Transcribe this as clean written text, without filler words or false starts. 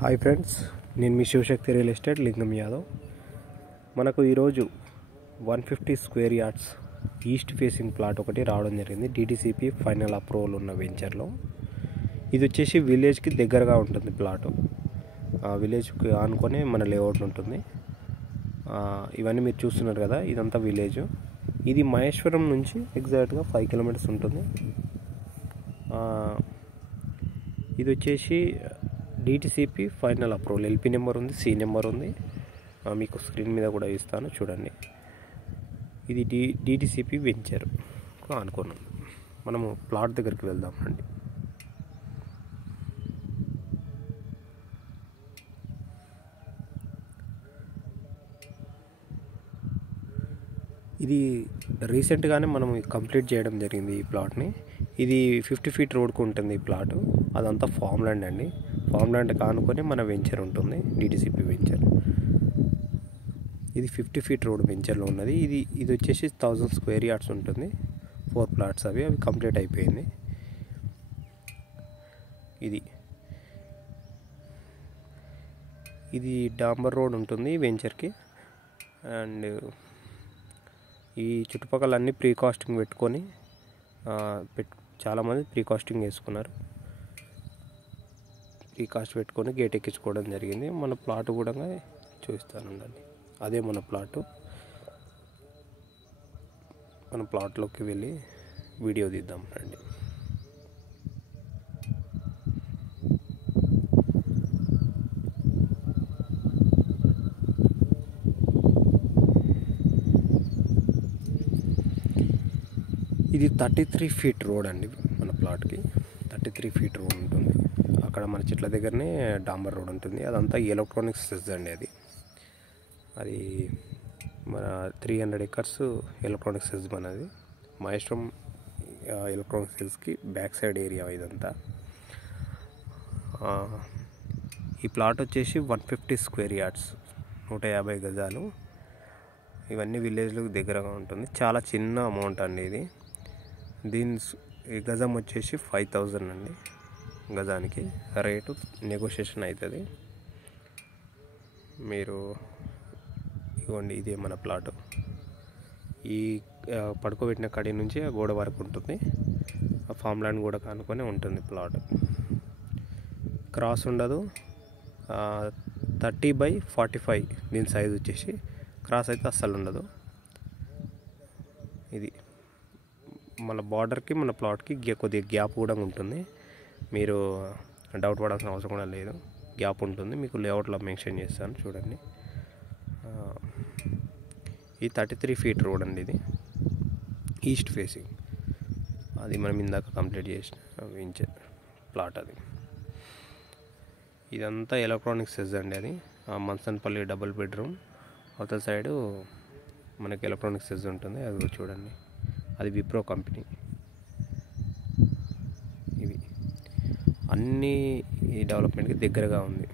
Hi friends, నేను మీ Shivashakti real estate లింగం యాదవ్. మనకు ఈరోజు 150 square yards east facing plot ఒకటి రావడం జరిగింది. DTCP ఫైనల్ అప్రూవల్ ఉన్న వెంచర్లో. ఇది వచ్చేసి విలేజ్కి దగ్గరగా ఉంటుంది ప్లాటు. విలేజ్కి ఆనుకొని మన లేఅవుట్ ఉంటుంది. ఇవన్నీ మీరు చూస్తున్నారు కదా, ఇదంతా విలేజ్. ఇది మహేశ్వరం నుంచి ఎగ్జాక్ట్గా 5 కిలోమీటర్స్ ఉంటుంది. ఇది వచ్చేసి DTCP final approval. LP number ఉంది, C నెంబర్ ఉంది. మీకు స్క్రీన్ మీద కూడా ఇస్తాను చూడండి. ఇది DTCP వెంచర్ అనుకున్నాం. మనము ప్లాట్ దగ్గరికి వెళ్దాం రండి. ఇది రీసెంట్గానే మనం కంప్లీట్ చేయడం జరిగింది ఈ ప్లాట్ని. ఇది 50 ఫీట్ రోడ్కు ఉంటుంది ఈ ప్లాట్. అదంతా ఫామ్ ల్యాండ్ అండి. ఫామ్ ల్యాండ్ కానుకొని మన వెంచర్ ఉంటుంది, DTCP వెంచర్. ఇది 50 ఫీట్ రోడ్ వెంచర్లో ఉన్నది. ఇది వచ్చేసి 1000 స్క్వేర్ యార్డ్స్ ఉంటుంది. 4 ప్లాట్స్ అవి కంప్లీట్ అయిపోయింది. ఇది డాంబర్ రోడ్ ఉంటుంది వెంచర్కి. అండ్ ఈ చుట్టుపక్కల అన్నీ ప్రీకాస్టింగ్ పెట్టుకొని చాలామంది ప్రీకాస్టింగ్ వేసుకున్నారు. ప్రీకాస్ట్ పెట్టుకొని గేట్ ఎక్కించుకోవడం జరిగింది. మన ప్లాట్ కూడా చూపిస్తానండి. అదే మన ప్లాటు. మన ప్లాట్లోకి వెళ్ళి వీడియో తీద్దాం రండి. ఇది 33 ఫీట్ రోడ్ అండి. మన ప్లాట్కి 33 ఫీట్ రోడ్ ఉంటుంది. అక్కడ మన చెట్ల దగ్గరనే డాంబర్ రోడ్ ఉంటుంది. అదంతా ఎలక్ట్రానిక్స్ సెజ్ అండి. అది మన 300 ఎకర్స్ ఎలక్ట్రానిక్స్ సెజ్ మనది. మహేశ్వరం ఎలక్ట్రానిక్స్ సెజ్కి బ్యాక్ సైడ్ ఏరియా ఇదంతా. ఈ ప్లాట్ వచ్చేసి 150 స్క్వేర్ యార్డ్స్, 150 గజాలు. ఇవన్నీ విలేజ్లకు దగ్గరగా ఉంటుంది. చాలా చిన్న అమౌంట్ అండి ఇది. ఈ గజం వచ్చేసి 5000 అండి. గజానికి రేటు నెగోషియేషన్ అవుతుంది. మీరు ఇవ్వండి, ఇదే మన ప్లాటు. ఈ పడుకోబెట్టిన కడి నుంచి ఆ గోడ వరకు ఉంటుంది. ఆ ఫామ్ ల్యాండ్ కూడా కానుకొని ఉంటుంది ప్లాట్. క్రాస్ ఉండదు. 30/45 దీని సైజ్ వచ్చేసి. క్రాస్ అయితే అస్సలు ఉండదు. ఇది మన బార్డర్కి మన ప్లాట్కి కొద్దిగా గ్యాప్ కూడా ఉంటుంది. మీరు డౌట్ పడాల్సిన అవసరం కూడా లేదు, గ్యాప్ ఉంటుంది. మీకు లేఅవుట్లో మెన్షన్ చేస్తాను చూడండి. ఈ 33 ఫీట్ రోడ్ అండి. ఇది ఈస్ట్ ఫేసింగ్. అది మనం ఇందాక కంప్లీట్ చేసిన వెంచర్ ప్లాట్. ఇదంతా ఎలక్ట్రానిక్స్ సెజ్ అండి. అది మన్సన్పల్లి డబుల్ బెడ్రూమ్. అవతల సైడు మనకి ఎలక్ట్రానిక్స్ సెజ్ ఉంటుంది. అది చూడండి, అది విప్రో కంపెనీ. ఇవి అన్నీ ఈ డెవలప్మెంట్కి దగ్గరగా ఉంది.